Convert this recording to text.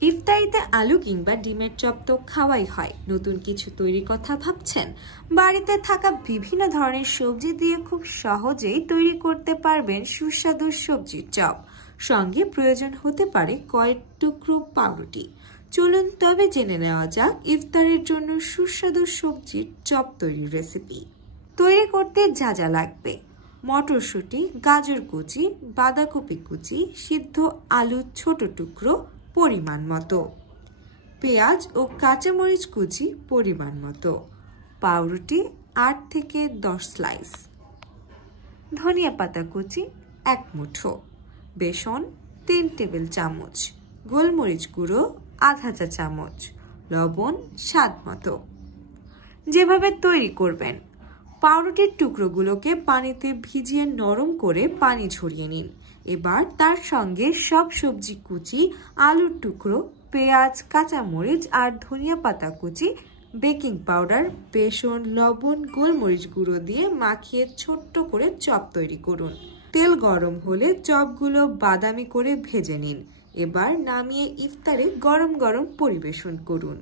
ইফতারিতে আলু কিংবা ডিমের চপ তো খাওয়াই হয়। নতুন কিছু তৈরির কথা ভাবছেন? বাড়িতে থাকা বিভিন্ন ধরনের সবজি দিয়ে খুব সহজেই তৈরি করতে পারবেন সুস্বাদু সবজির চপ। সঙ্গে প্রয়োজন হতে পারে কয়েক টুকরো পাউরুটি। চলুন তবে জেনে নেওয়া যাক ইফতারের জন্য সুস্বাদু সবজির চপ তৈরির রেসিপি। তৈরি করতে যা যা লাগবে: মটরশুঁটি, গাজর কুচি, বাঁধাকপি কুচি, সিদ্ধ আলু ছোট টুকরো পরিমাণ মতো, পেঁয়াজ ও কাঁচামরিচ কুচি পরিমাণ মতো, পাউরুটি 8 থেকে 10 স্লাইস, ধনিয়া পাতা কুচি 1 মুঠো, বেসন 3 টেবিল চামচ, গোলমরিচ গুঁড়ো আধা চা চামচ, লবণ স্বাদ মতো। যেভাবে তৈরি করবেন: পাউরুটির টুকরোগুলোকে পানিতে ভিজিয়ে নরম করে পানি ঝরিয়ে নিন। এবার তার সঙ্গে সব সবজি কুচি, আলুর টুকরো, পেঁয়াজ, কাঁচামরিচ আর ধনিয়া পাতা কুচি, বেকিং পাউডার, বেসন, লবণ, গোলমরিচ গুঁড়ো দিয়ে মাখিয়ে ছোট্ট করে চপ তৈরি করুন। তেল গরম হলে চপগুলো বাদামি করে ভেজে নিন। এবার নামিয়ে ইফতারে গরম গরম পরিবেশন করুন।